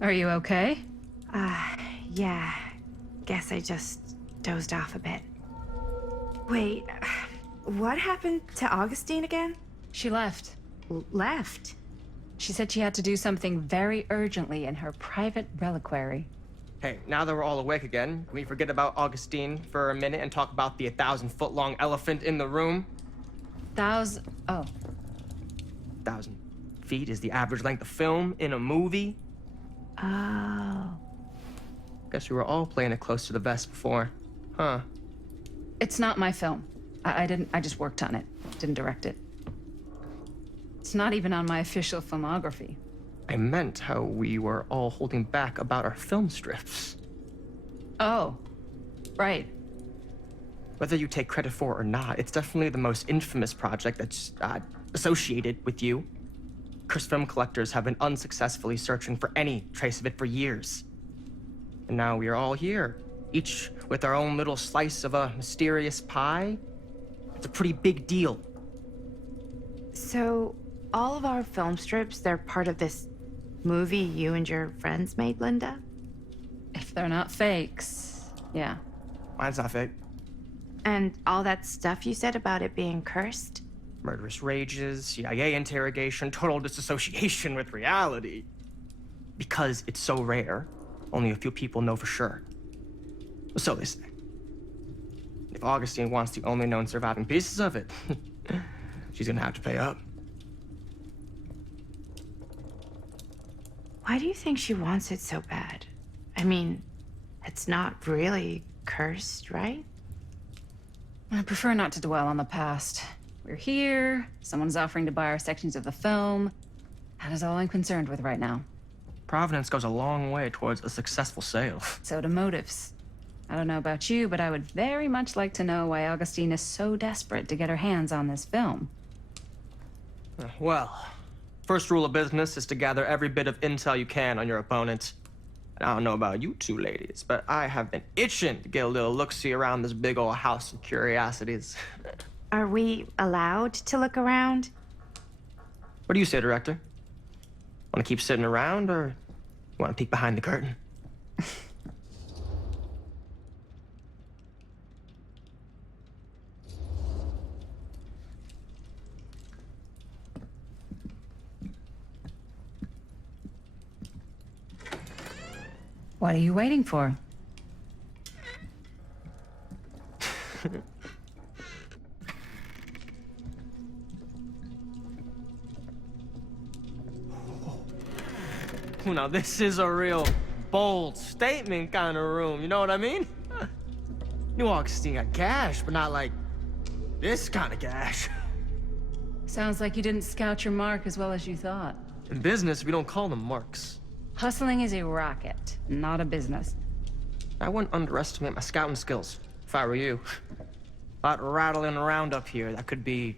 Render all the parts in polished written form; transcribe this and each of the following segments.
Are you okay? Yeah. Guess I just dozed off a bit. Wait, what happened to Augustine again? She left. Left? She said she had to do something very urgently in her private reliquary. Hey, now that we're all awake again, can we forget about Augustine for a minute and talk about the 1,000-foot-long elephant in the room? Oh. 1,000 feet is the average length of film in a movie. Oh. Guess we were all playing it close to the vest before, huh? It's not my film. I just worked on it. Didn't direct it. It's not even on my official filmography. I meant how we were all holding back about our film strips. Oh, right. Whether you take credit for it or not, it's definitely the most infamous project that's associated with you. Cursed film collectors have been unsuccessfully searching for any trace of it for years. And now we are all here, each with our own little slice of a mysterious pie. It's a pretty big deal. So, all of our film strips, they're part of this movie you and your friends made, Linda? If they're not fakes, yeah. Mine's not fake. And all that stuff you said about it being cursed? Murderous rages, CIA interrogation, total disassociation with reality. Because it's so rare, only a few people know for sure. So they say. If Augustine wants the only known surviving pieces of it, she's gonna have to pay up. Why do you think she wants it so bad? I mean, it's not really cursed, right? I prefer not to dwell on the past. We're here, someone's offering to buy our sections of the film. That is all I'm concerned with right now. Providence goes a long way towards a successful sale. So do motives. I don't know about you, but I would very much like to know why Augustine is so desperate to get her hands on this film. Well, first rule of business is to gather every bit of intel you can on your opponent. And I don't know about you two ladies, but I have been itching to get a little look-see around this big old house of curiosities. Are we allowed to look around? What do you say, director? Want to keep sitting around, or you want to peek behind the curtain? What are you waiting for? Now, this is a real bold statement kind of room, you know what I mean? New Augustine got cash, but not like this kind of cash. Sounds like you didn't scout your mark as well as you thought. In business, we don't call them marks. Hustling is a racket, not a business. I wouldn't underestimate my scouting skills, if I were you. A lot rattling around up here that could be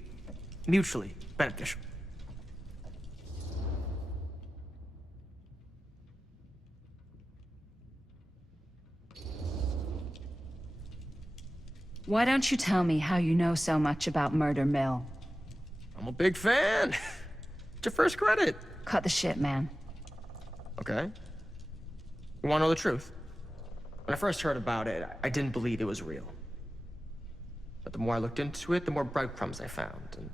mutually beneficial. Why don't you tell me how you know so much about Murder Mill? I'm a big fan. It's your first credit. Cut the shit, man. Okay. You want to know the truth? When I first heard about it, I didn't believe it was real. But the more I looked into it, the more breadcrumbs I found. And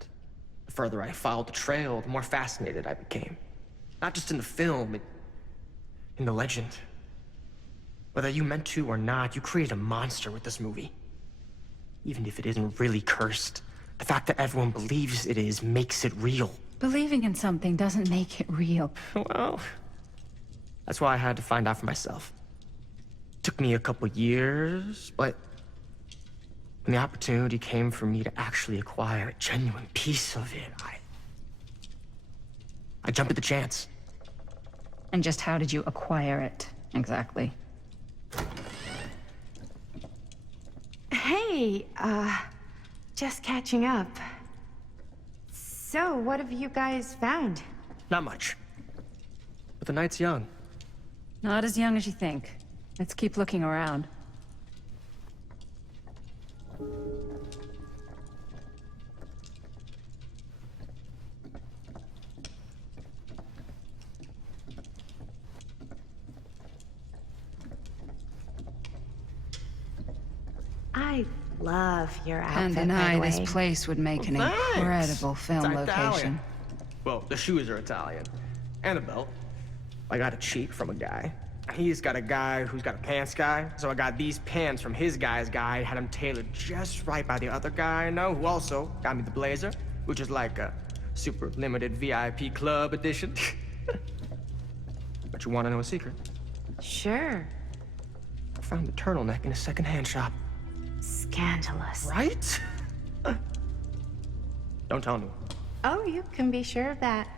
the further I followed the trail, the more fascinated I became. Not just in the film, in the legend. Whether you meant to or not, you created a monster with this movie. Even if it isn't really cursed, the fact that everyone believes it is makes it real. Believing in something doesn't make it real. Well, that's why I had to find out for myself. Took me a couple years, but when the opportunity came for me to actually acquire a genuine piece of it, I jumped at the chance. And just how did you acquire it, exactly? Hey, just catching up. So, what have you guys found? Not much. But the night's young. Not as young as you think. Let's keep looking around. love your Can't outfit, by deny the way. this place would make an Thanks. incredible film It's location. Italian. Well, the shoes are Italian. And a belt. I got a cheat from a guy. He's got a guy who's got a pants guy, so I got these pants from his guy's guy, had them tailored just right by the other guy I know, who also got me the blazer, which is like a super limited VIP club edition. But you want to know a secret? Sure. I found the turtleneck in a secondhand shop. Scandalous. Right? Don't tell anyone. Oh, you can be sure of that.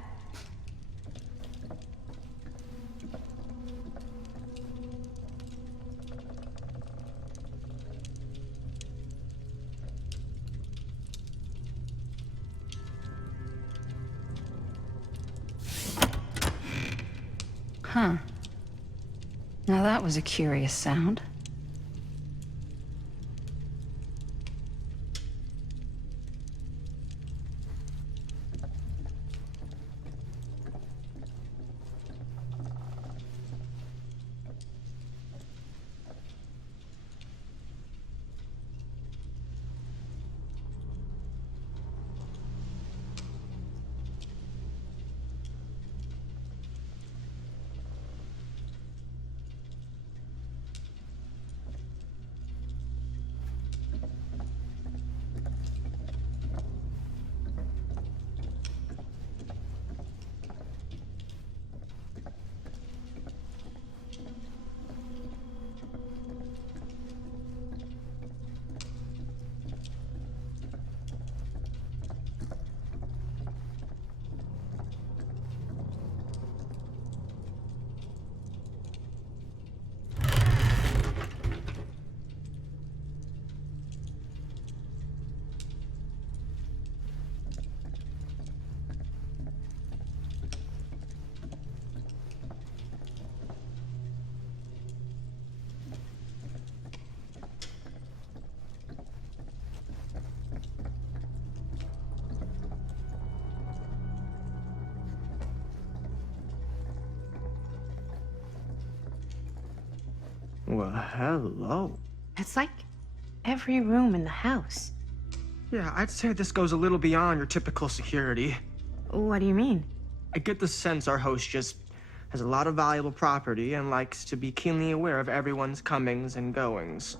Huh. Now that was a curious sound. Well, hello. It's like every room in the house. Yeah, I'd say this goes a little beyond your typical security. What do you mean? I get the sense our host just has a lot of valuable property and likes to be keenly aware of everyone's comings and goings.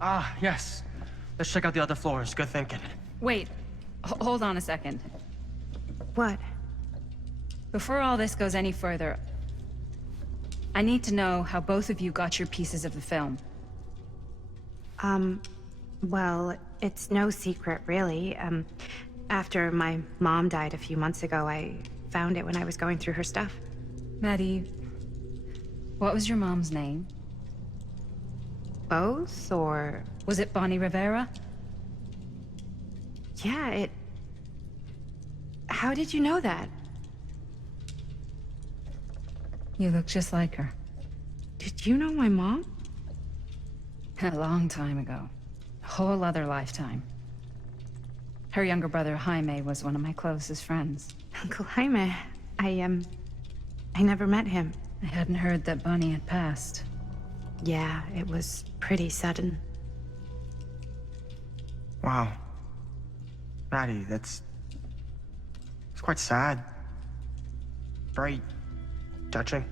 Ah, yes. Let's check out the other floors. Good thinking. Wait, hold on a second. What? Before all this goes any further, I need to know how both of you got your pieces of the film. Well, it's no secret, really. After my mom died a few months ago, I found it when I was going through her stuff. Maddie, what was your mom's name? Both, or... Was it Bonnie Rivera? Yeah, How did you know that? You look just like her. Did you know my mom? A long time ago. A whole other lifetime. Her younger brother, Jaime, was one of my closest friends. Uncle Jaime. I never met him. I hadn't heard that Bonnie had passed. Yeah, it was pretty sudden. Wow. Maddie, it's quite sad. Very touching.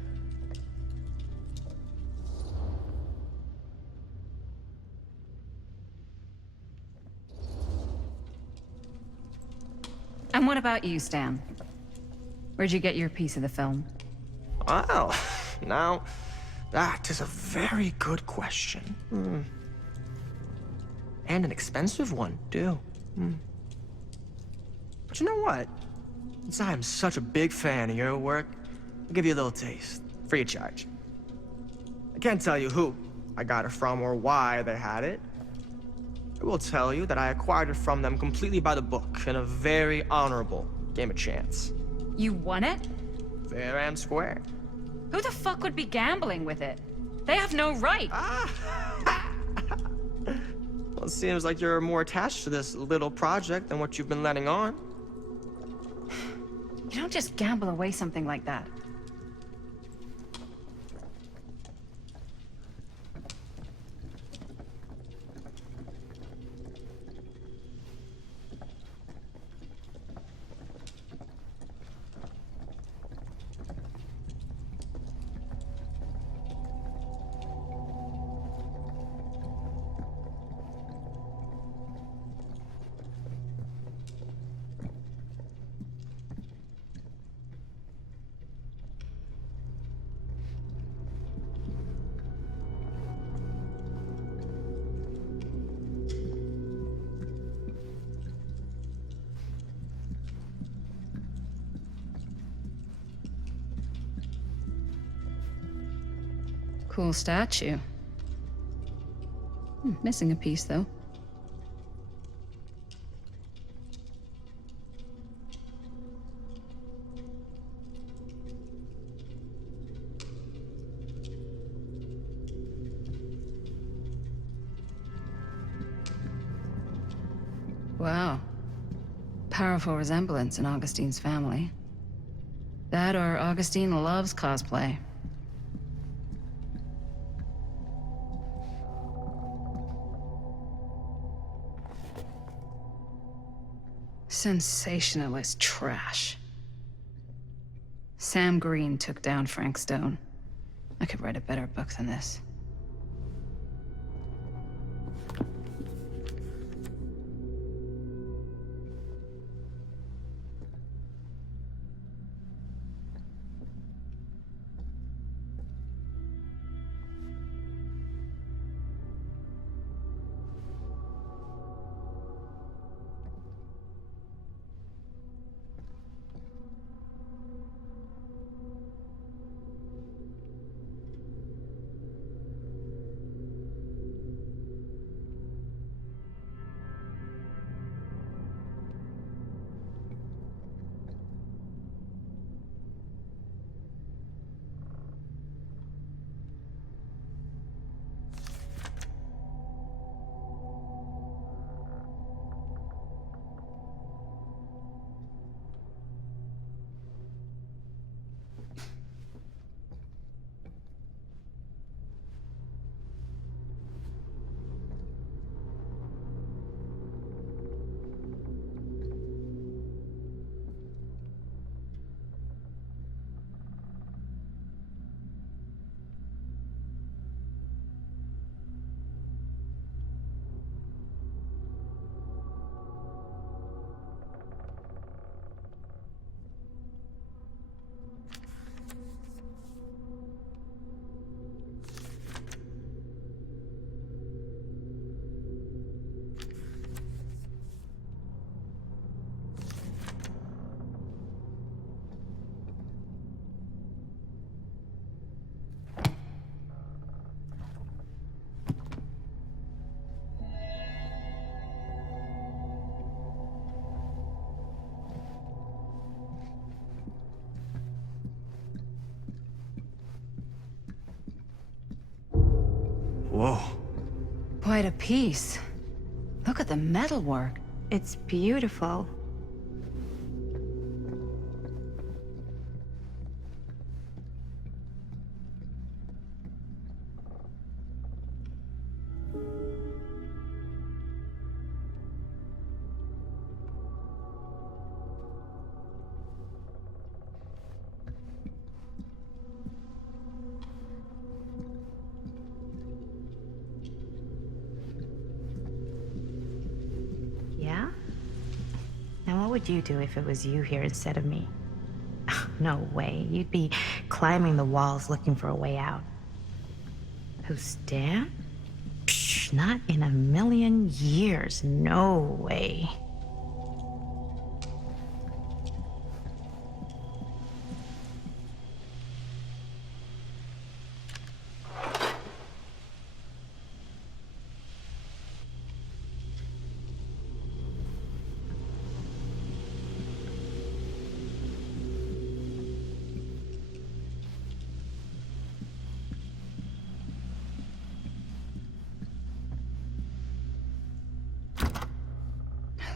And what about you, Stan? Where'd you get your piece of the film? Well, now, that is a very good question. And an expensive one, too. But you know what? Since I am such a big fan of your work, I'll give you a little taste, free of charge. I can't tell you who I got it from or why they had it. I will tell you that I acquired it from them completely by the book in a very honorable game of chance. You won it? Fair and square. Who the fuck would be gambling with it? They have no right. Well, it seems like you're more attached to this little project than what you've been letting on. You don't just gamble away something like that. Cool statue. Missing a piece, though. Wow. Powerful resemblance in Augustine's family. That or Augustine loves cosplay. Sensationalist trash. Sam Green took down Frank Stone. I could write a better book than this. Whoa. Quite a piece. Look at the metalwork. It's beautiful. Yeah? Now what would you do if it was you here instead of me? No way. You'd be climbing the walls looking for a way out. Who's Dan? Psh, not in a million years. No way.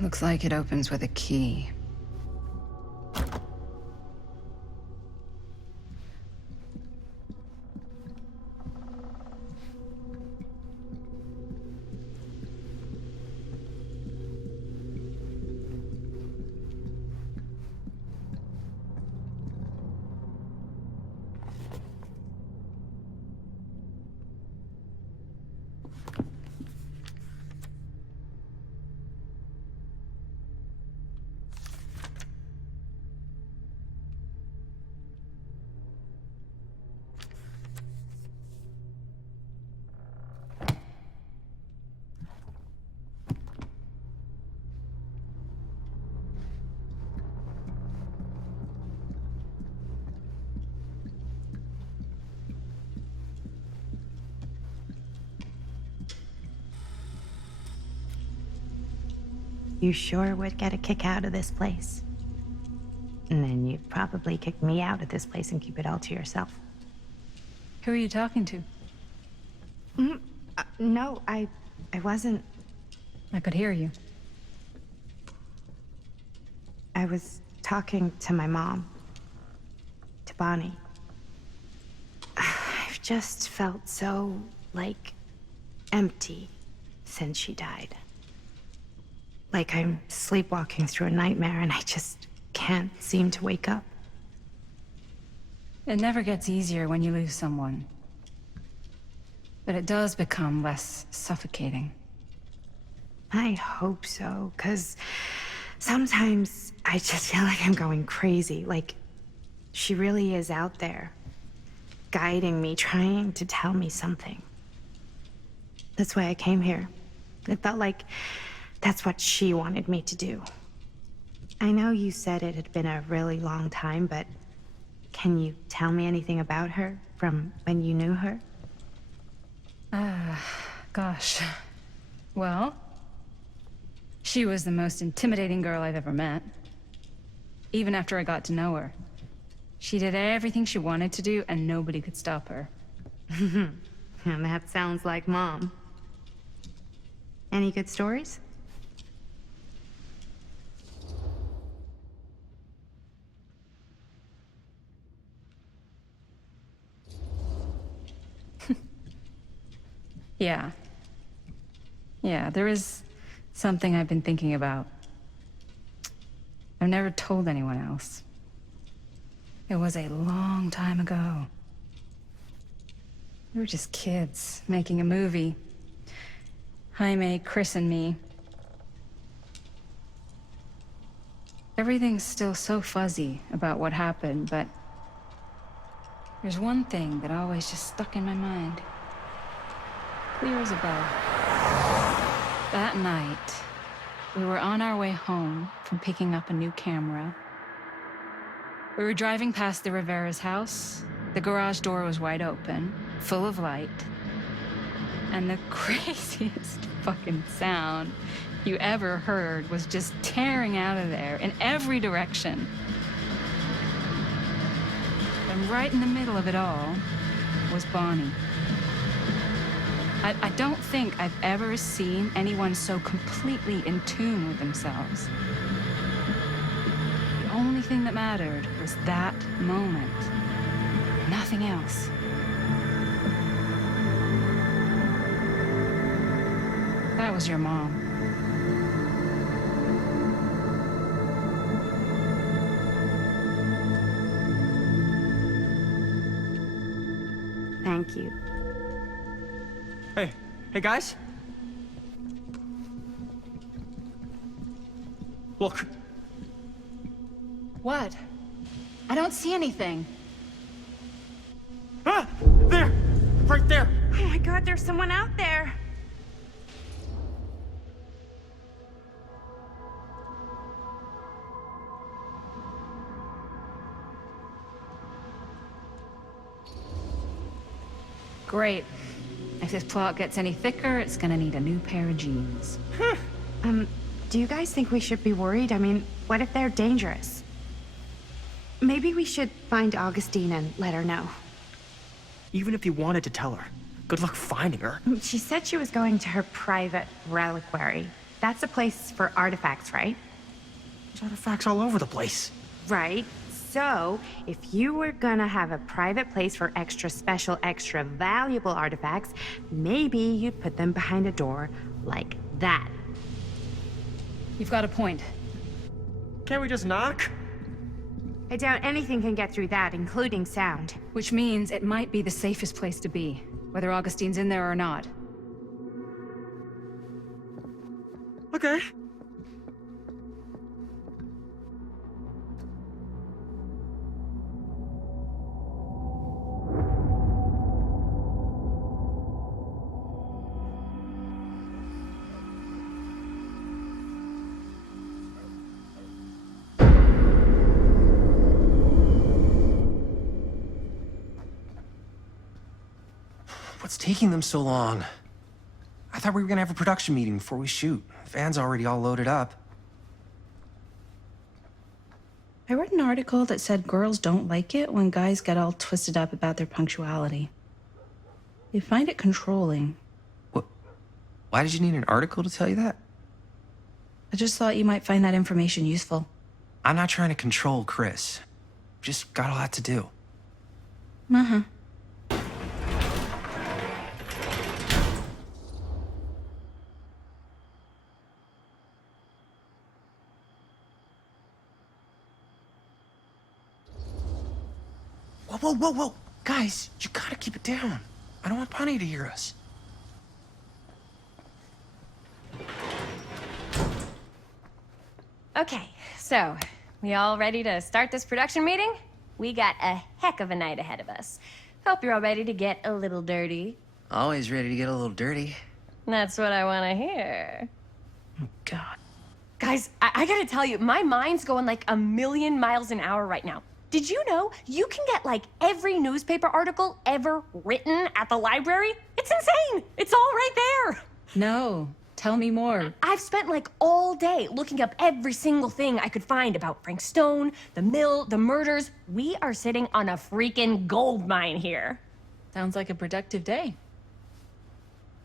Looks like it opens with a key. You sure would get a kick out of this place. And then you'd probably kick me out of this place and keep it all to yourself. Who are you talking to? No, I wasn't. I could hear you. I was talking to my mom. To Bonnie. I've just felt so, like, empty since she died. Like I'm sleepwalking through a nightmare and I just can't seem to wake up. It never gets easier when you lose someone. But it does become less suffocating. I hope so, 'cause sometimes I just feel like I'm going crazy. Like she really is out there, guiding me, trying to tell me something. That's why I came here. It felt like that's what she wanted me to do. I know you said it had been a really long time, but can you tell me anything about her from when you knew her? Gosh. Well, she was the most intimidating girl I've ever met. Even after I got to know her. She did everything she wanted to do, and nobody could stop her. And that sounds like Mom. Any good stories? Yeah, there is something I've been thinking about. I've never told anyone else. It was a long time ago. We were just kids making a movie. Jaime, Chris, and me. Everything's still so fuzzy about what happened, but there's one thing that always just stuck in my mind. Clear as a bell. That night, we were on our way home from picking up a new camera. We were driving past the Rivera's house. The garage door was wide open, full of light. And the craziest fucking sound you ever heard was just tearing out of there in every direction. And right in the middle of it all was Bonnie. I don't think I've ever seen anyone so completely in tune with themselves. The only thing that mattered was that moment. Nothing else. That was your mom. Thank you. Hey guys. Look. What? I don't see anything. Ah! There! Right there! Oh my God, there's someone out there. Great. If this plot gets any thicker, it's gonna need a new pair of jeans. Do you guys think we should be worried? I mean, what if they're dangerous? Maybe we should find Augustine and let her know. Even if you wanted to tell her, good luck finding her. She said she was going to her private reliquary. That's a place for artifacts, right? There's artifacts all over the place. Right. So, if you were gonna have a private place for extra special, extra valuable artifacts, maybe you'd put them behind a door like that. You've got a point. Can't we just knock? I doubt anything can get through that, including sound. Which means it might be the safest place to be, whether Augustine's in there or not. Okay. What's taking them so long? I thought we were gonna have a production meeting before we shoot. The van's already all loaded up. I read an article that said girls don't like it when guys get all twisted up about their punctuality. They find it controlling. What? Why did you need an article to tell you that? I just thought you might find that information useful. I'm not trying to control Chris. Just got a lot to do. Uh-huh. Whoa, whoa, whoa! Guys, you gotta keep it down. I don't want Bunny to hear us. Okay, so, we all ready to start this production meeting? We got a heck of a night ahead of us. Hope you're all ready to get a little dirty. Always ready to get a little dirty. That's what I want to hear. Oh, God. Guys, I gotta tell you, my mind's going like a million miles an hour right now. Did you know you can get like every newspaper article ever written at the library? It's insane! It's all right there! No. Tell me more. I've spent like all day looking up every single thing I could find about Frank Stone, the mill, the murders. We are sitting on a freaking gold mine here. Sounds like a productive day.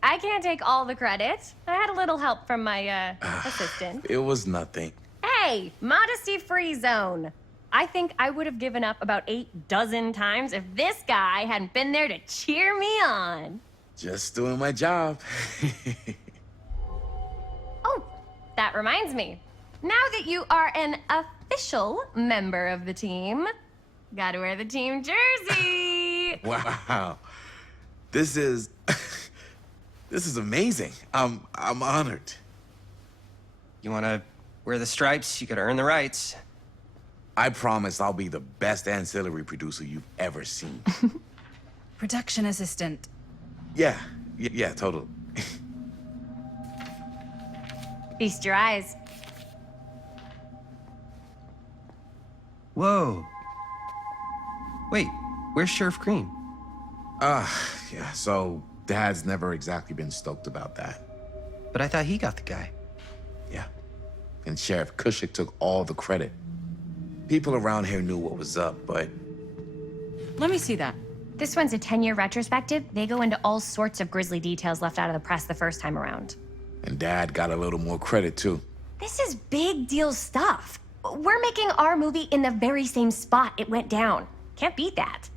I can't take all the credit. I had a little help from my assistant. It was nothing. Hey, modesty-free zone. I think I would have given up about 8 dozen times if this guy hadn't been there to cheer me on. Just doing my job. Oh, that reminds me. Now that you are an official member of the team, gotta wear the team jersey. Wow. This is this is amazing. I'm honored. You wanna wear the stripes? You gotta earn the rights. I promise I'll be the best ancillary producer you've ever seen. Production assistant. Yeah, totally. Feast your eyes. Whoa. Wait, where's Sheriff Green? Yeah, so Dad's never exactly been stoked about that. But I thought he got the guy. Yeah. And Sheriff Cushik took all the credit. People around here knew what was up, but Let me see that. This one's a 10-year retrospective. They go into all sorts of grisly details left out of the press the first time around. And Dad got a little more credit, too. This is big deal stuff. We're making our movie in the very same spot it went down. Can't beat that.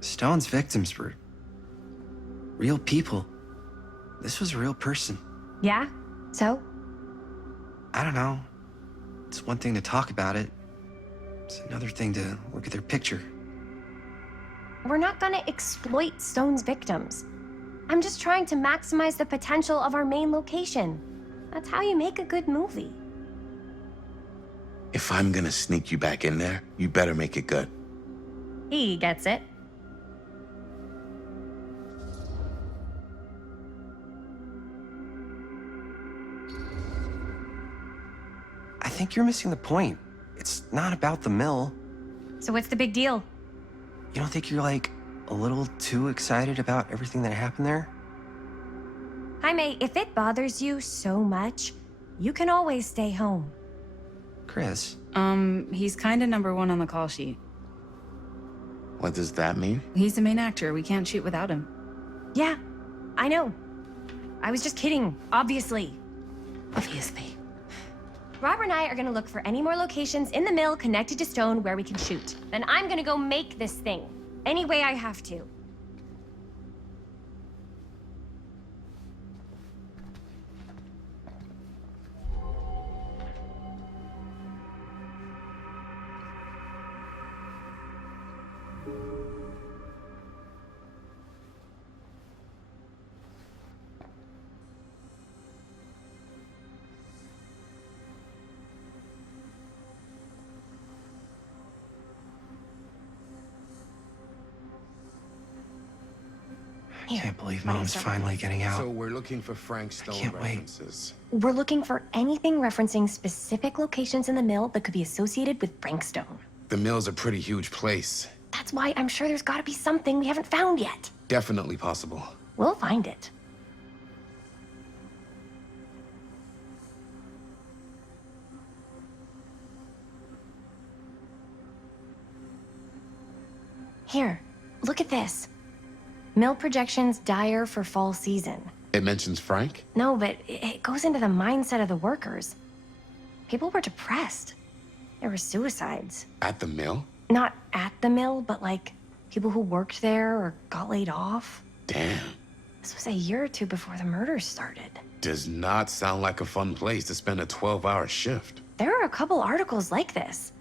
Stone's victims were real people. This was a real person. Yeah? So? I don't know. It's one thing to talk about it. It's another thing to look at their picture. We're not gonna exploit Stone's victims. I'm just trying to maximize the potential of our main location. That's how you make a good movie. If I'm gonna sneak you back in there, you better make it good. He gets it. I think you're missing the point. It's not about the mill. So what's the big deal? You don't think you're, like, a little too excited about everything that happened there? Jaime, if it bothers you so much, you can always stay home. Chris. He's kinda number one on the call sheet. What does that mean? He's the main actor. We can't shoot without him. Yeah, I know. I was just kidding, obviously. Obviously. Robert and I are gonna look for any more locations in the mill connected to Stone where we can shoot. Then I'm gonna go make this thing. Any way I have to. I can't believe Mom's finally getting out. So we're looking for Frank Stone can't wait. references. We're looking for anything referencing specific locations in the mill that could be associated with Frank Stone. The mill's a pretty huge place. That's why I'm sure there's gotta be something we haven't found yet. Definitely possible. We'll find it. Here, look at this. Mill projections dire for fall season. It mentions Frank? No, but it goes into the mindset of the workers. People were depressed. There were suicides. At the mill? Not at the mill, but like people who worked there or got laid off. Damn. This was a year or two before the murders started. Does not sound like a fun place to spend a 12-hour shift. There are a couple articles like this.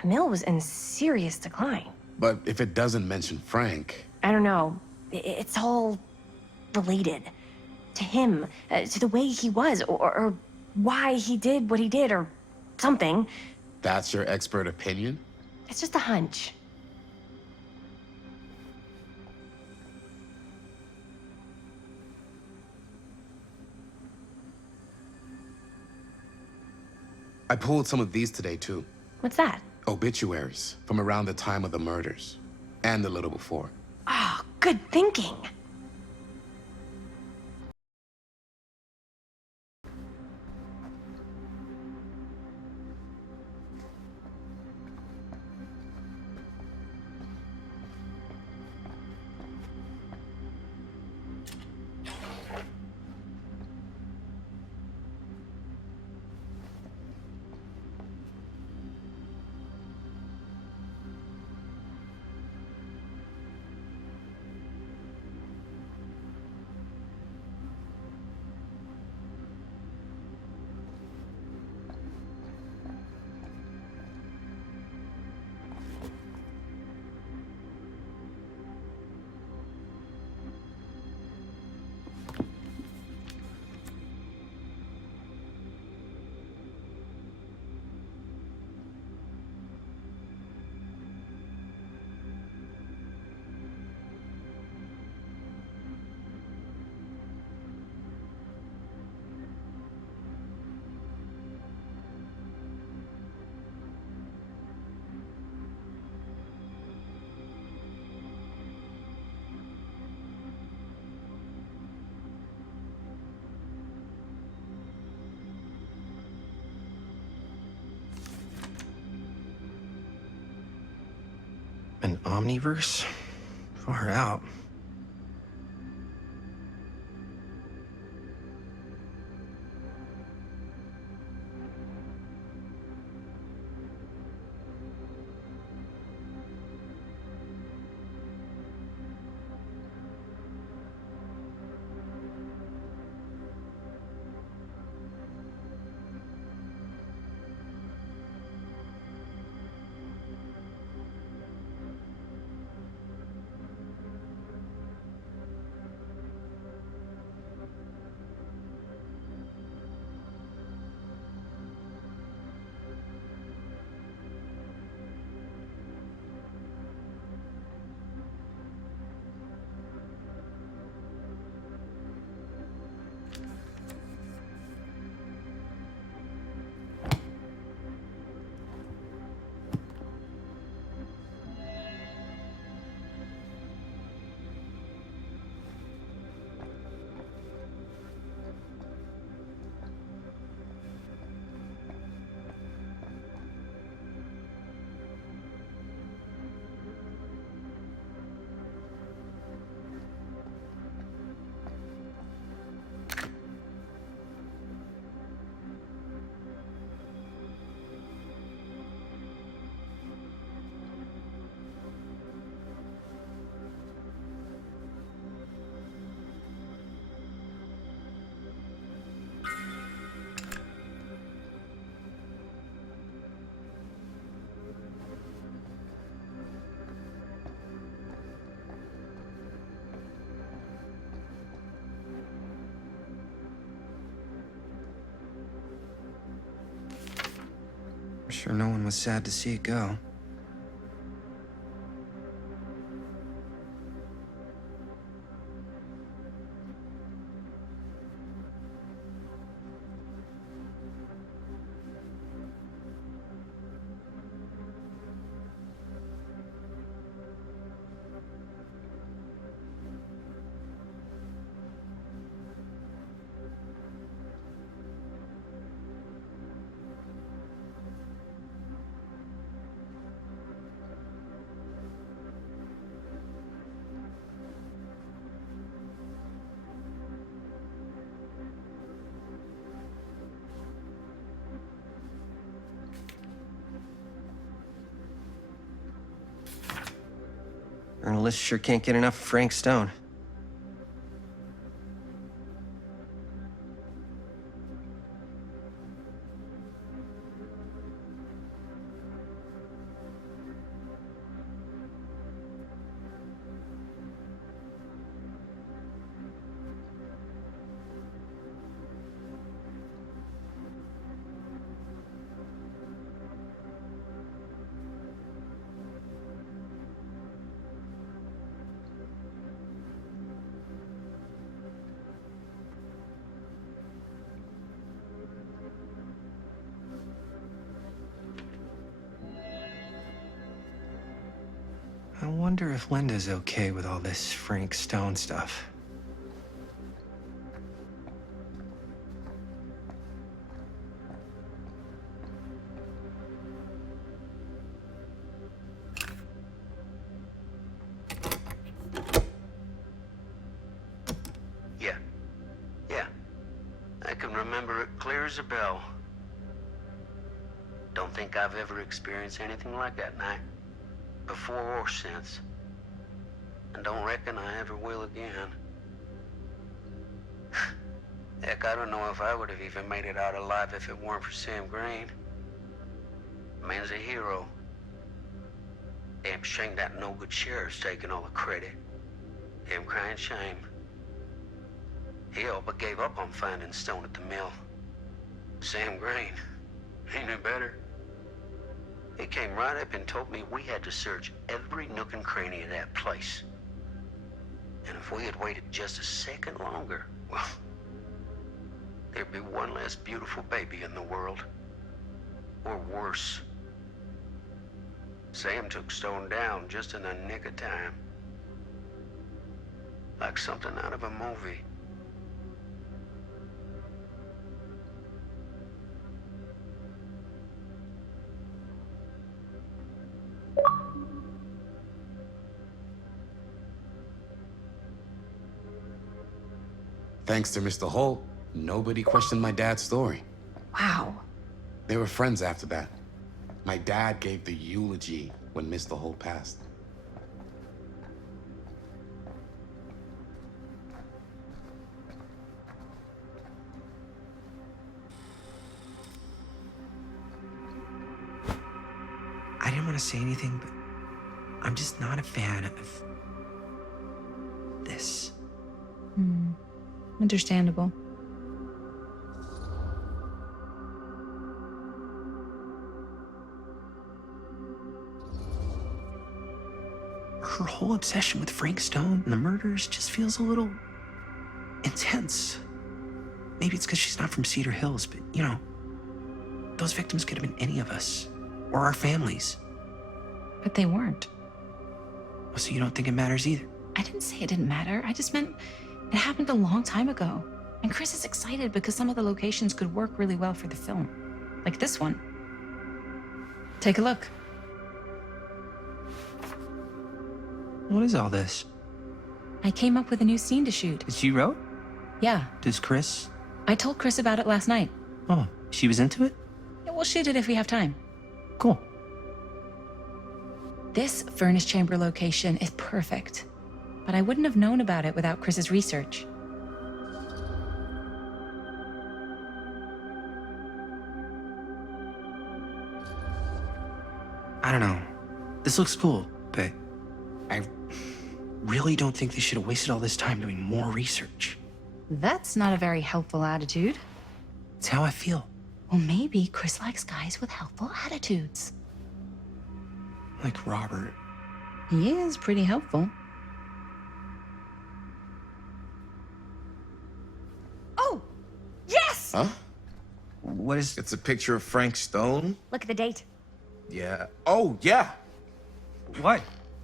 The mill was in serious decline. But if it doesn't mention Frank... I don't know. It's all related. To him, to the way he was, or why he did what he did, or something. That's your expert opinion? It's just a hunch. I pulled some of these today, too. What's that? Obituaries from around the time of the murders. And a little before. Oh, good thinking. Omniverse? Far out. I'm sure no one was sad to see it go. Journalists sure can't get enough of Frank Stone. I wonder if Linda's okay with all this Frank Stone stuff. Yeah. I can remember it clear as a bell. Don't think I've ever experienced anything like that night, before or since. And don't reckon I ever will again. Heck, I don't know if I would have even made it out alive if it weren't for Sam Green. Man's a hero. Damn shame that no-good sheriff's taking all the credit. Damn crying shame. He all but gave up on finding Stone at the mill. Sam Green, he knew better. He came right up and told me we had to search every nook and cranny of that place. And if we had waited just a second longer, well, there'd be one less beautiful baby in the world. Or worse. Sam took Stone down just in the nick of time. Like something out of a movie. Thanks to Mr. Holt, nobody questioned my dad's story. Wow. They were friends after that. My dad gave the eulogy when Mr. Holt passed. I didn't want to say anything, but I'm just not a fan of this. Understandable. Her whole obsession with Frank Stone and the murders just feels a little intense. Maybe it's because she's not from Cedar Hills, but you know, those victims could have been any of us or our families. But they weren't. So you don't think it matters either? I didn't say it didn't matter. I just meant it happened a long time ago. And Chris is excited because some of the locations could work really well for the film. Like this one. Take a look. What is all this? I came up with a new scene to shoot. That you wrote? Yeah, Does Chris? I told Chris about it last night. Oh, she was into it? Yeah, we'll shoot it if we have time. Cool. This furnace chamber location is perfect. But I wouldn't have known about it without Chris's research. I don't know. This looks cool, but I really don't think they should have wasted all this time doing more research. That's not a very helpful attitude. It's how I feel. Well, maybe Chris likes guys with helpful attitudes. Like Robert. He is pretty helpful. Oh, yes! Huh? What is... It's a picture of Frank Stone? Look at the date. Yeah. Oh, yeah. What?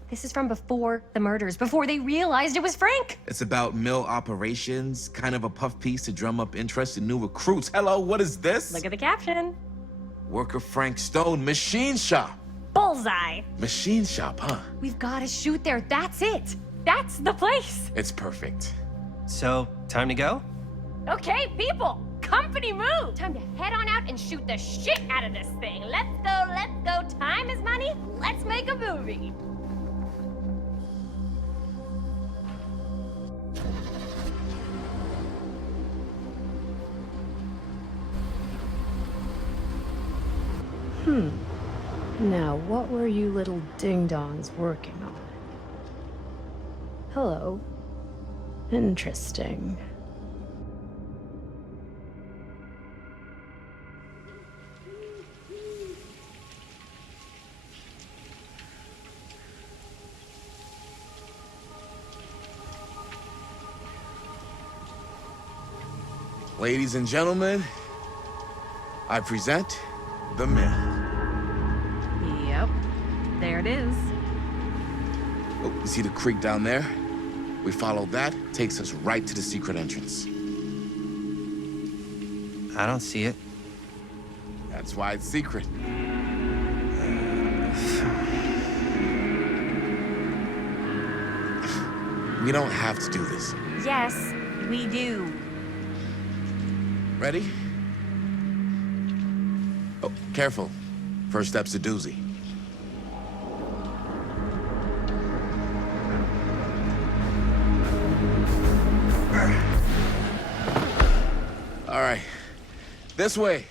This is from before the murders, before they realized it was Frank. It's about mill operations, kind of a puff piece to drum up interest in new recruits. Hello, what is this? Look at the caption. Worker Frank Stone, machine shop. Bullseye. Machine shop, huh? We've got to shoot there. That's it. That's the place. It's perfect. So, time to go? Okay, people. Company move. Time to head on out and shoot the shit out of this thing. Let's go, let's go. Time is money. Let's make a movie. Now, what were you little ding-dongs working on? Hello. Interesting. Ladies and gentlemen, I present the mill. Yep. There it is. Oh, you see the creek down there? We follow that, takes us right to the secret entrance. I don't see it. That's why it's secret. We don't have to do this. Yes, we do. Ready? Oh, careful. First step's a doozy. All right. This way.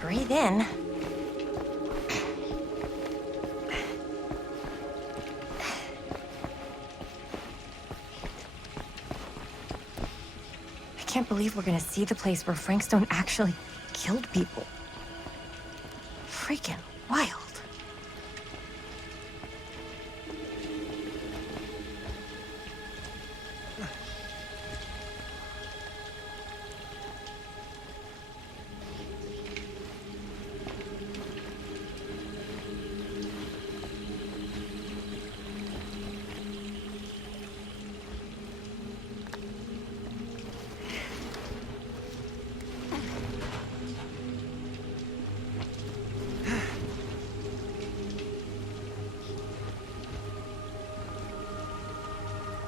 Breathe in. I can't believe we're gonna see the place where Frank Stone actually killed people. Freaking wild.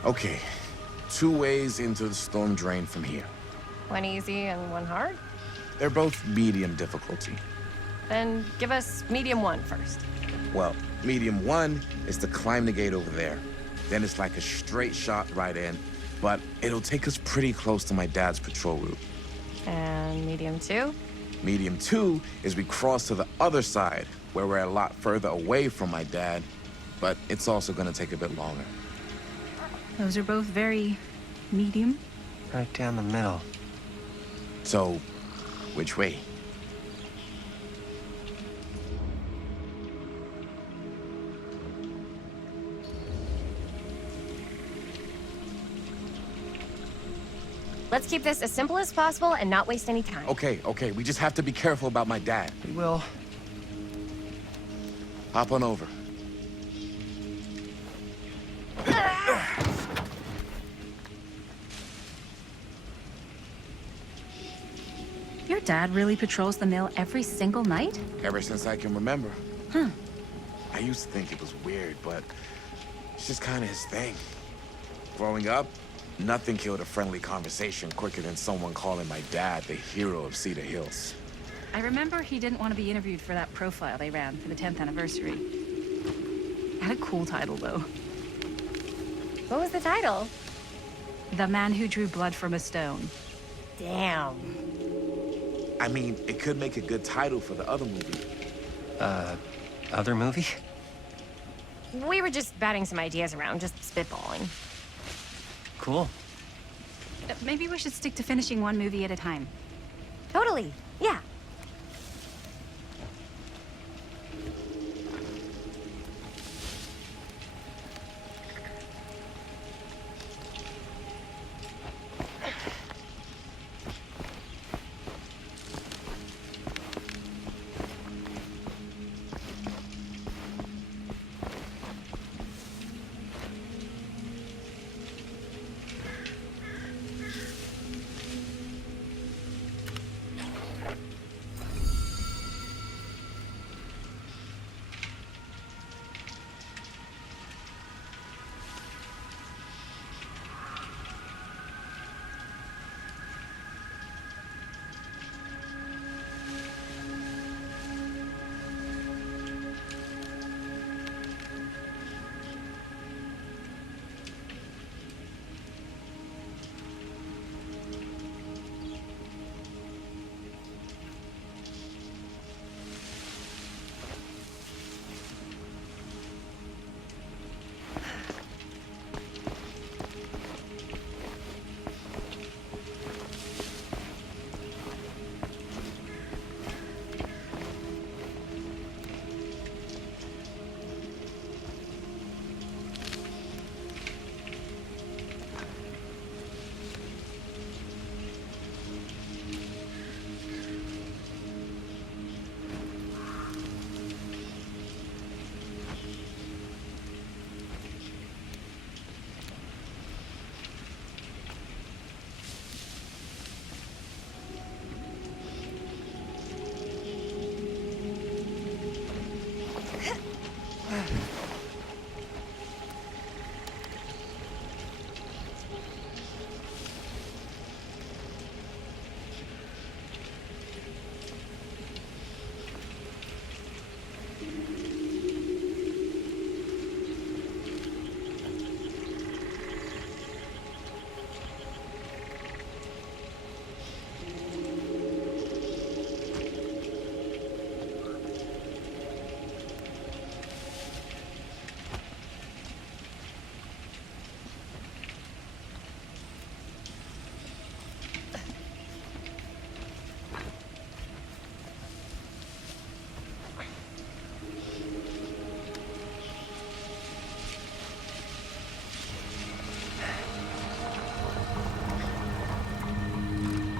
Okay, 2 ways into the storm drain from here. One easy and one hard? They're both medium difficulty. Then give us medium 1 first. Well, medium 1 is to climb the gate over there. Then it's like a straight shot right in, but it'll take us pretty close to my dad's patrol route. And medium 2? Medium 2 is we cross to the other side, where we're a lot further away from my dad, but it's also gonna take a bit longer. Those are both very medium. Right down the middle. So, which way? Let's keep this as simple as possible and not waste any time. Okay, we just have to be careful about my dad. We will. Hop on over. Your dad really patrols the mill every single night? Ever since I can remember. Huh. I used to think it was weird, but it's just kind of his thing. Growing up, nothing killed a friendly conversation quicker than someone calling my dad the hero of Cedar Hills. I remember he didn't want to be interviewed for that profile they ran for the 10th anniversary. Had a cool title, though. What was the title? The Man Who Drew Blood from a Stone. Damn. I mean, it could make a good title for the other movie. Other movie? We were just batting some ideas around, just spitballing. Cool. Maybe we should stick to finishing one movie at a time. Totally, yeah.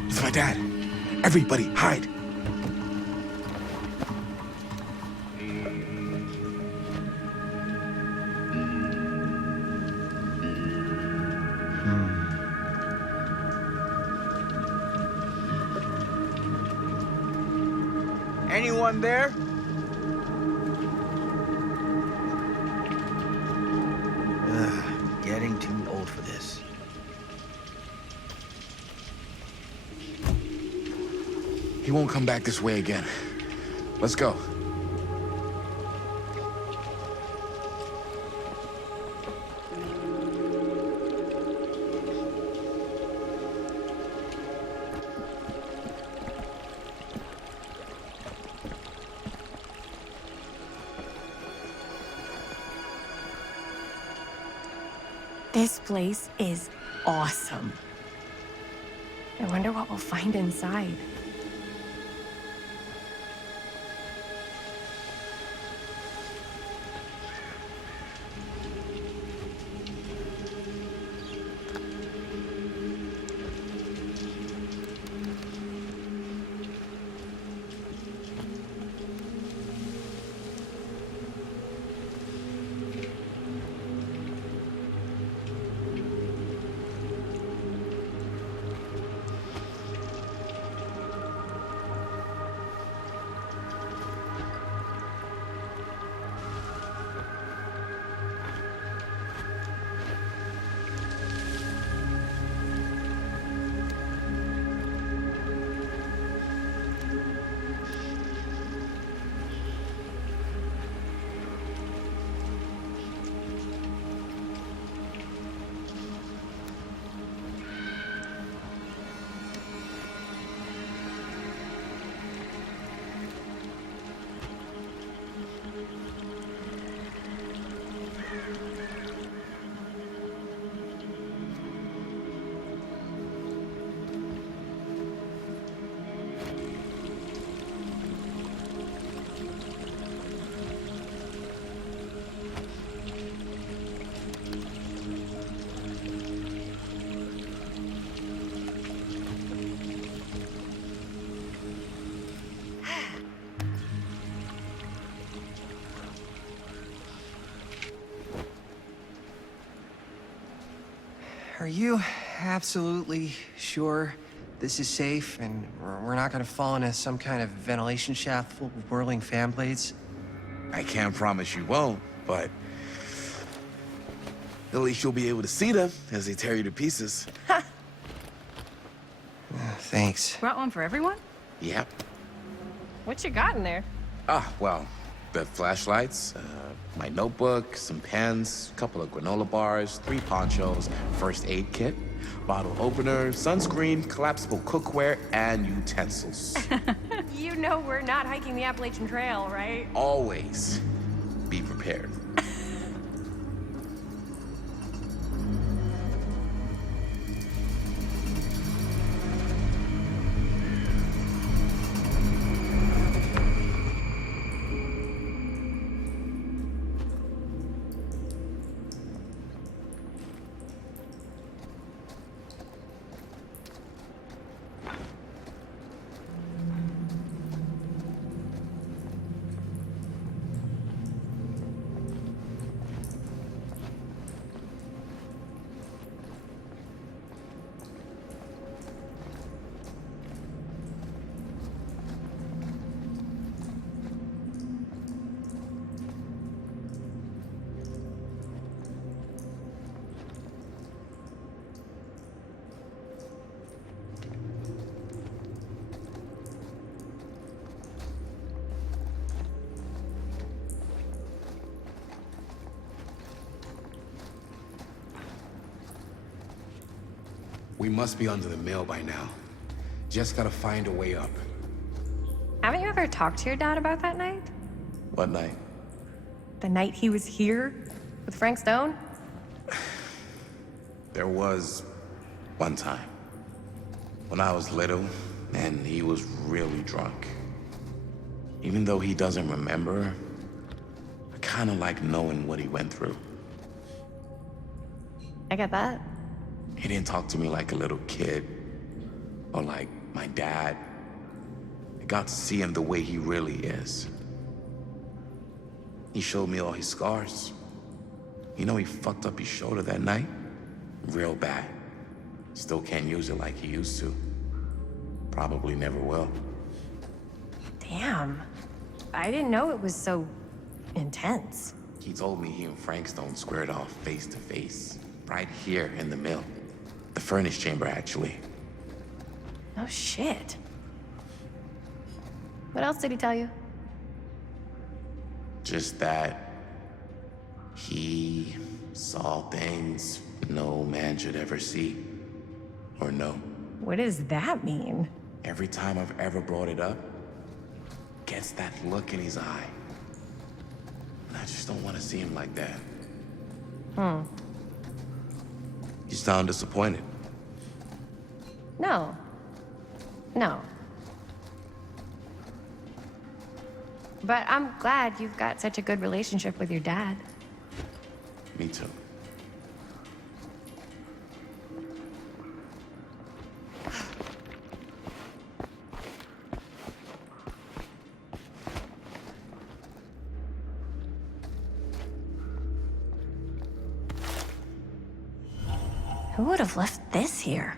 It's my dad. Everybody, hide. Anyone there? Getting too old for this. He won't come back this way again. Let's go. This place is awesome. I wonder what we'll find inside. Are you absolutely sure this is safe and we're not gonna fall into some kind of ventilation shaft full of whirling fan blades? I can't promise you won't, but at least you'll be able to see them as they tear you to pieces. Thanks. Brought one for everyone? Yep. What you got in there? Well, the flashlights, my notebook, some pens, a couple of granola bars, 3 ponchos, first aid kit, bottle opener, sunscreen, collapsible cookware, and utensils. You know we're not hiking the Appalachian Trail, right? Always be prepared. We must be under the mill by now. Just gotta find a way up. Haven't you ever talked to your dad about that night? What night? The night he was here with Frank Stone? There was one time. When I was little, and he was really drunk. Even though he doesn't remember, I kinda like knowing what he went through. I get that. He didn't talk to me like a little kid, or like my dad. I got to see him the way he really is. He showed me all his scars. You know, he fucked up his shoulder that night? Real bad. Still can't use it like he used to. Probably never will. Damn. I didn't know it was so intense. He told me he and Frank Stone squared off face to face. Right here in the mill. The furnace chamber, actually. Oh, shit. What else did he tell you? Just that he saw things no man should ever see or know. What does that mean? Every time I've ever brought it up, gets that look in his eye. And I just don't want to see him like that. You sound disappointed. No. No. But I'm glad you've got such a good relationship with your dad. Me too. Who would have left this here?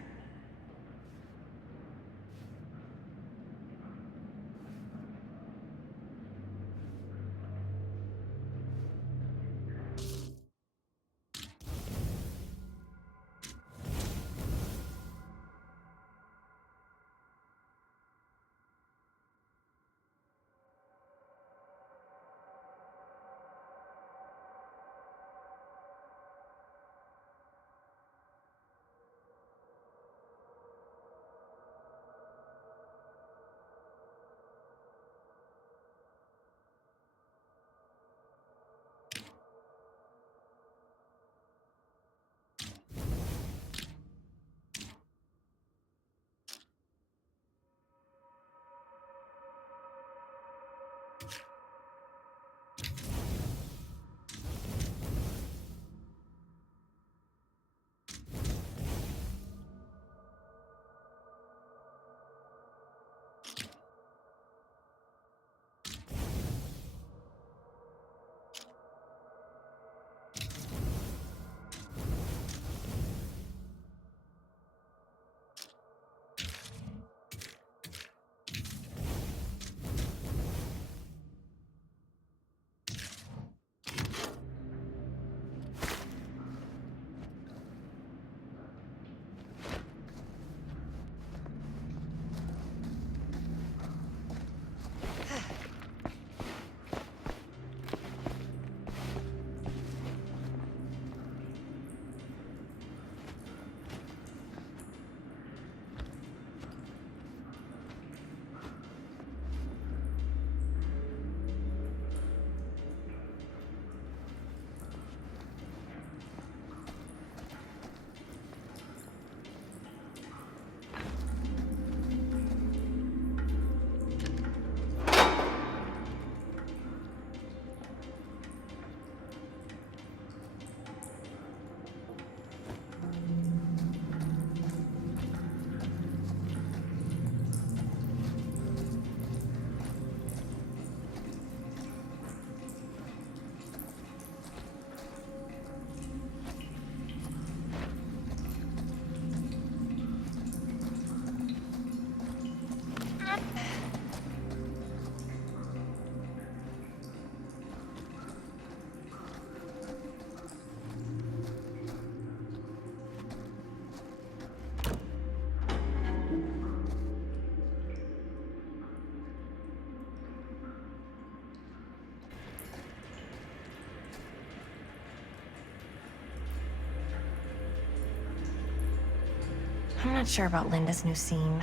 I'm not sure about Linda's new scene.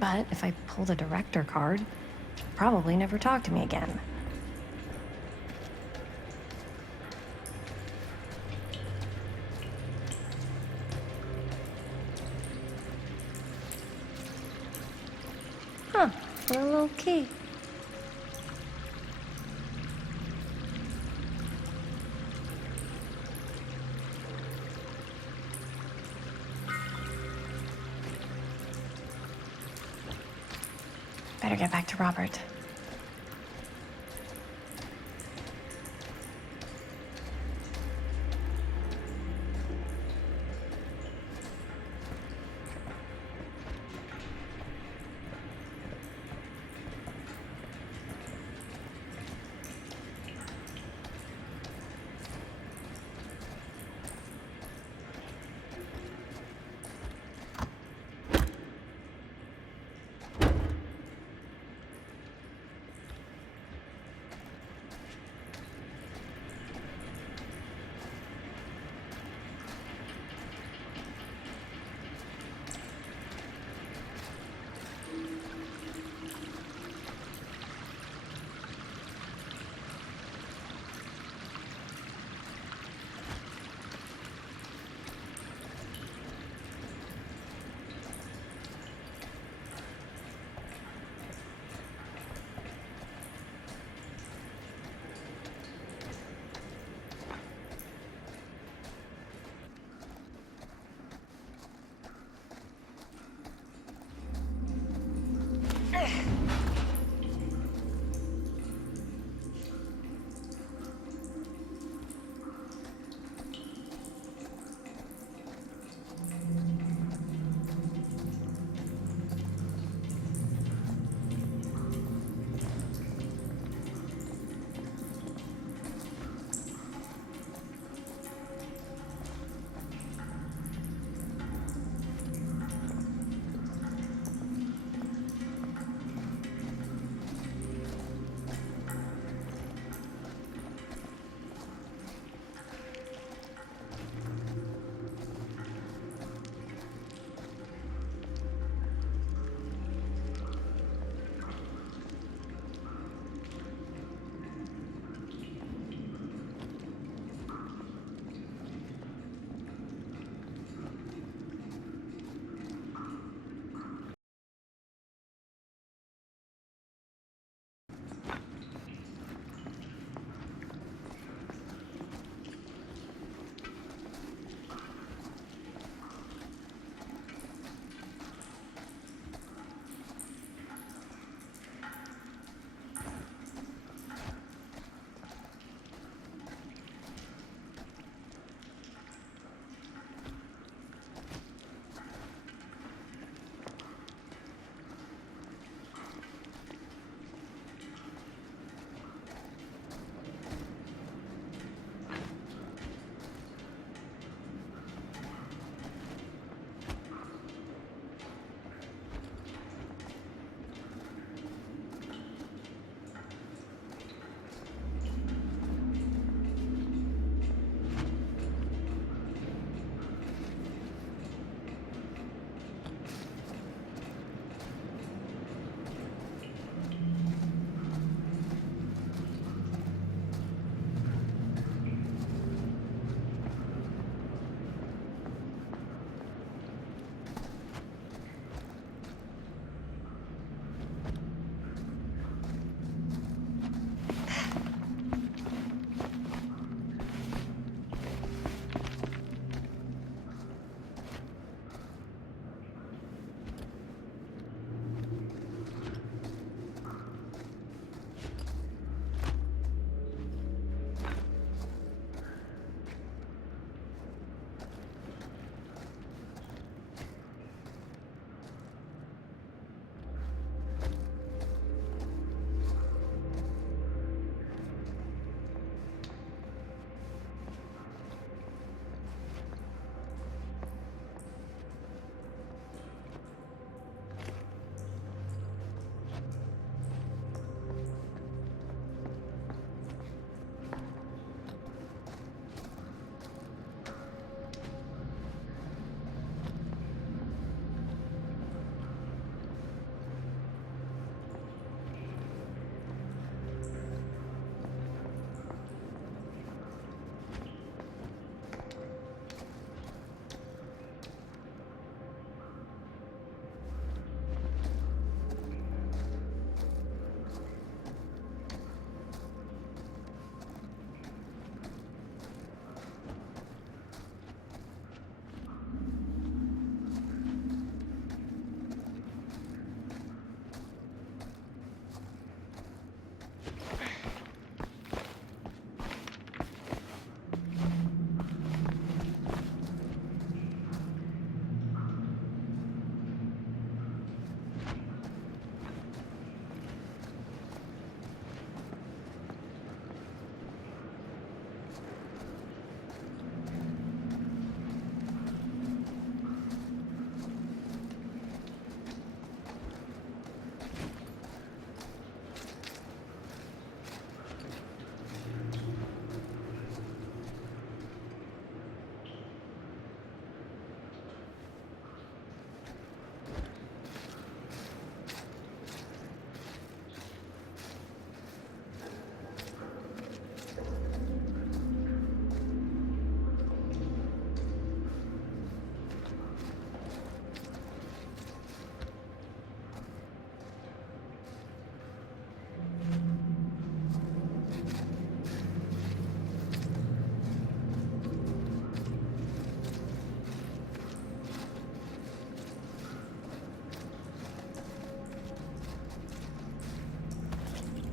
But if I pull the director card, she'll probably never talk to me again. Huh, a little key. Better get back to Robert.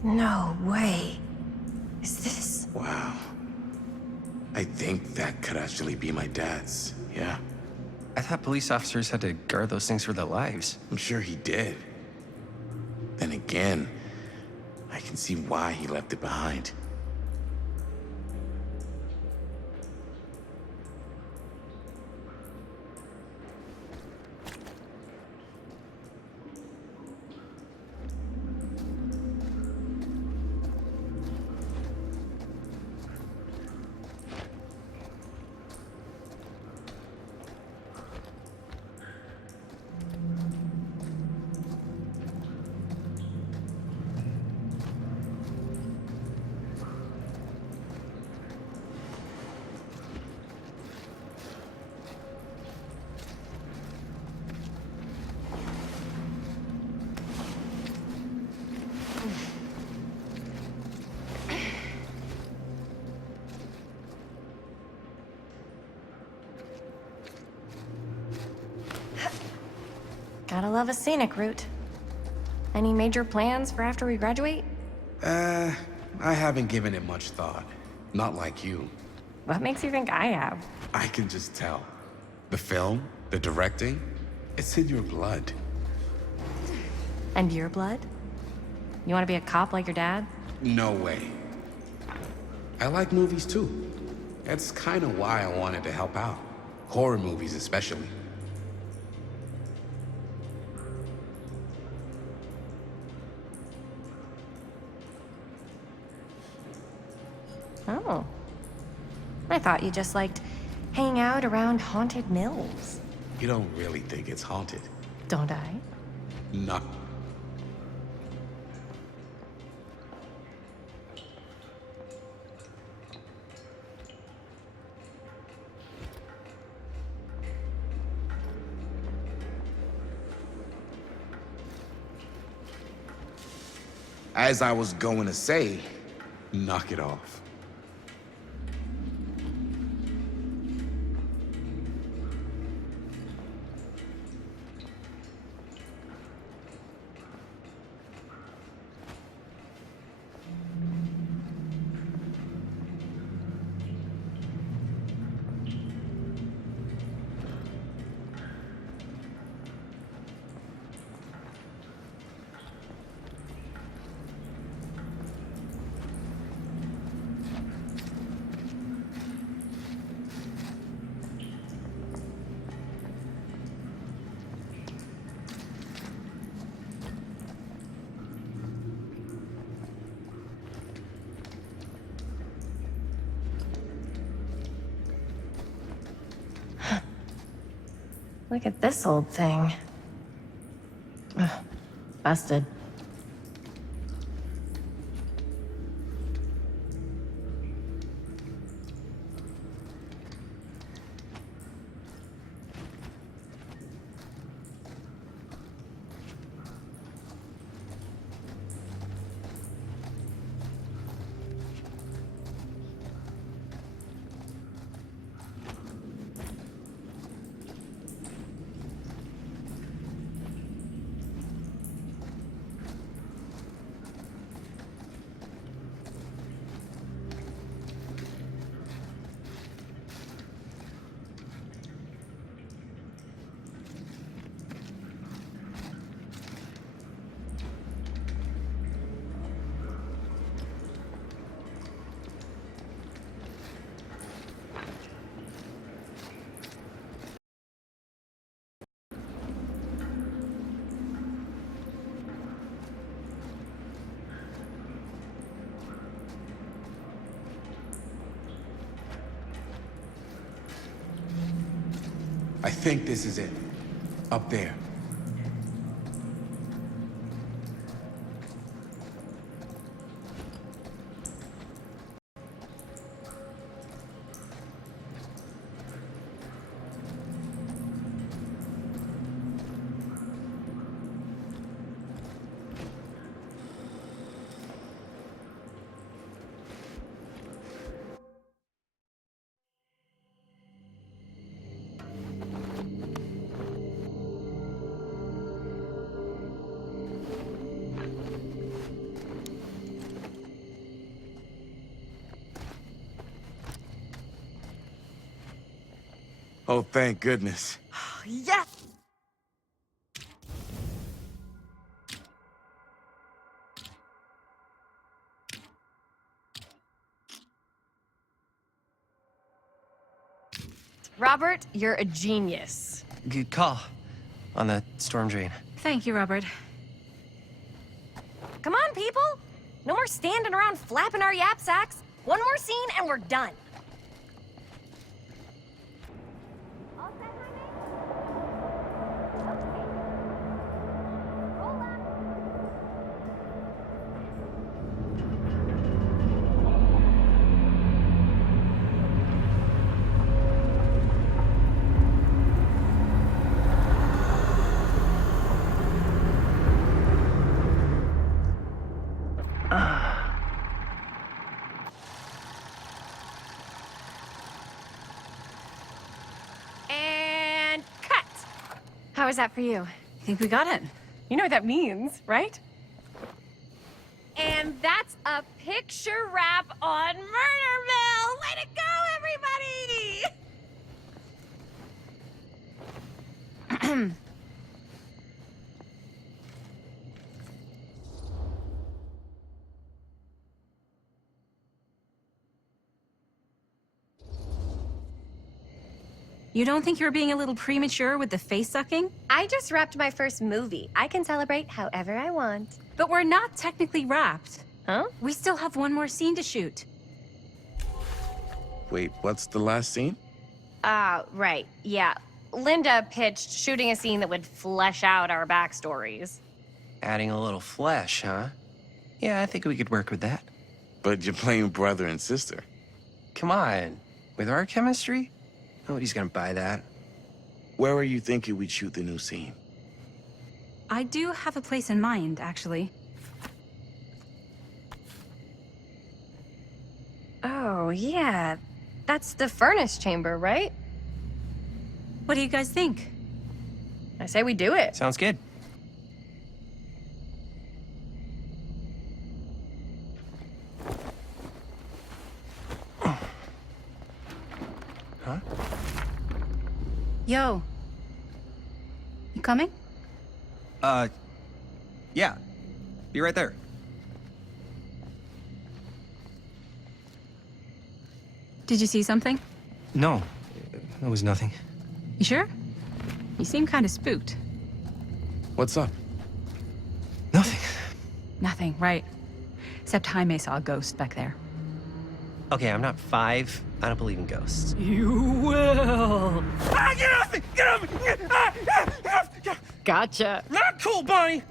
No way. Is this... Wow. I think that could actually be my dad's, yeah. I thought police officers had to guard those things for their lives. I'm sure he did. Then again, I can see why he left it behind. Gotta love a scenic route. Any major plans for after we graduate? I haven't given it much thought. Not like you. What makes you think I have? I can just tell. The film, the directing, it's in your blood. And your blood? You want to be a cop like your dad? No way. I like movies too. That's kind of why I wanted to help out. Horror movies especially. Oh. I thought you just liked hanging out around haunted mills. You don't really think it's haunted. Don't I? No. As I was going to say, Knock it off. Look at this old thing. Ugh, busted. I think this is it. Up there. Oh, thank goodness. Yes! Robert, you're a genius. Good call on the storm drain. Thank you, Robert. Come on, people! No more standing around flapping our yap sacks. One more scene and we're done. And cut! How was that for you? I think we got it. You know what that means, right? And that's a picture wrap on Murderville! Way to go, everybody! You don't think you're being a little premature with the face sucking? I just wrapped my first movie. I can celebrate however I want. But we're not technically wrapped. Huh? We still have one more scene to shoot. Wait, what's the last scene? Right. Yeah. Linda pitched shooting a scene that would flesh out our backstories. Adding a little flesh, huh? Yeah, I think we could work with that. But you're playing brother and sister. Come on. With our chemistry, nobody's gonna buy that. Where are you thinking we'd shoot the new scene? I do have a place in mind, actually. Oh, yeah. That's the furnace chamber, right? What do you guys think? I say we do it. Sounds good. Huh? Yo. You coming? Yeah. Be right there. Did you see something? No, it was nothing. You sure? You seem kind of spooked. What's up? Nothing. Nothing, right. Except Jaime saw a ghost back there. Okay, I'm not 5. I don't believe in ghosts. You will. Ah, get off me! Get off me! Get off! Gotcha. Not cool, Bonnie!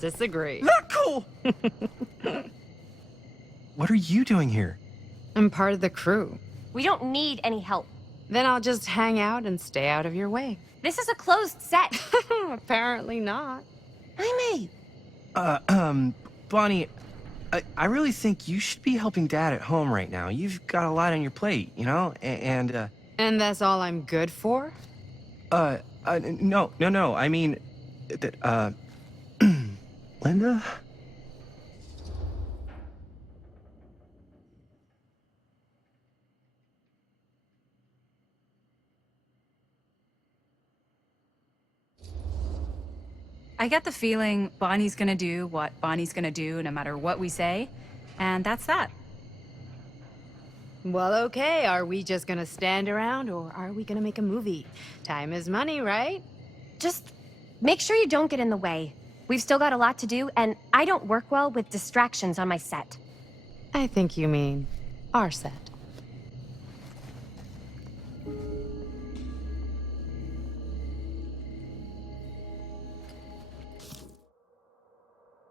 Disagree. Not cool! What are you doing here? I'm part of the crew. We don't need any help. Then I'll just hang out and stay out of your way. This is a closed set. Apparently not. Jaime! Bonnie, I really think you should be helping Dad at home right now. You've got a lot on your plate, you know? And that's all I'm good for? no. I mean, Linda? I get the feeling Bonnie's gonna do what Bonnie's gonna do no matter what we say, and that's that. Well, okay. Are we just gonna stand around or are we gonna make a movie? Time is money, right? Just make sure you don't get in the way. We've still got a lot to do, and I don't work well with distractions on my set. I think you mean our set.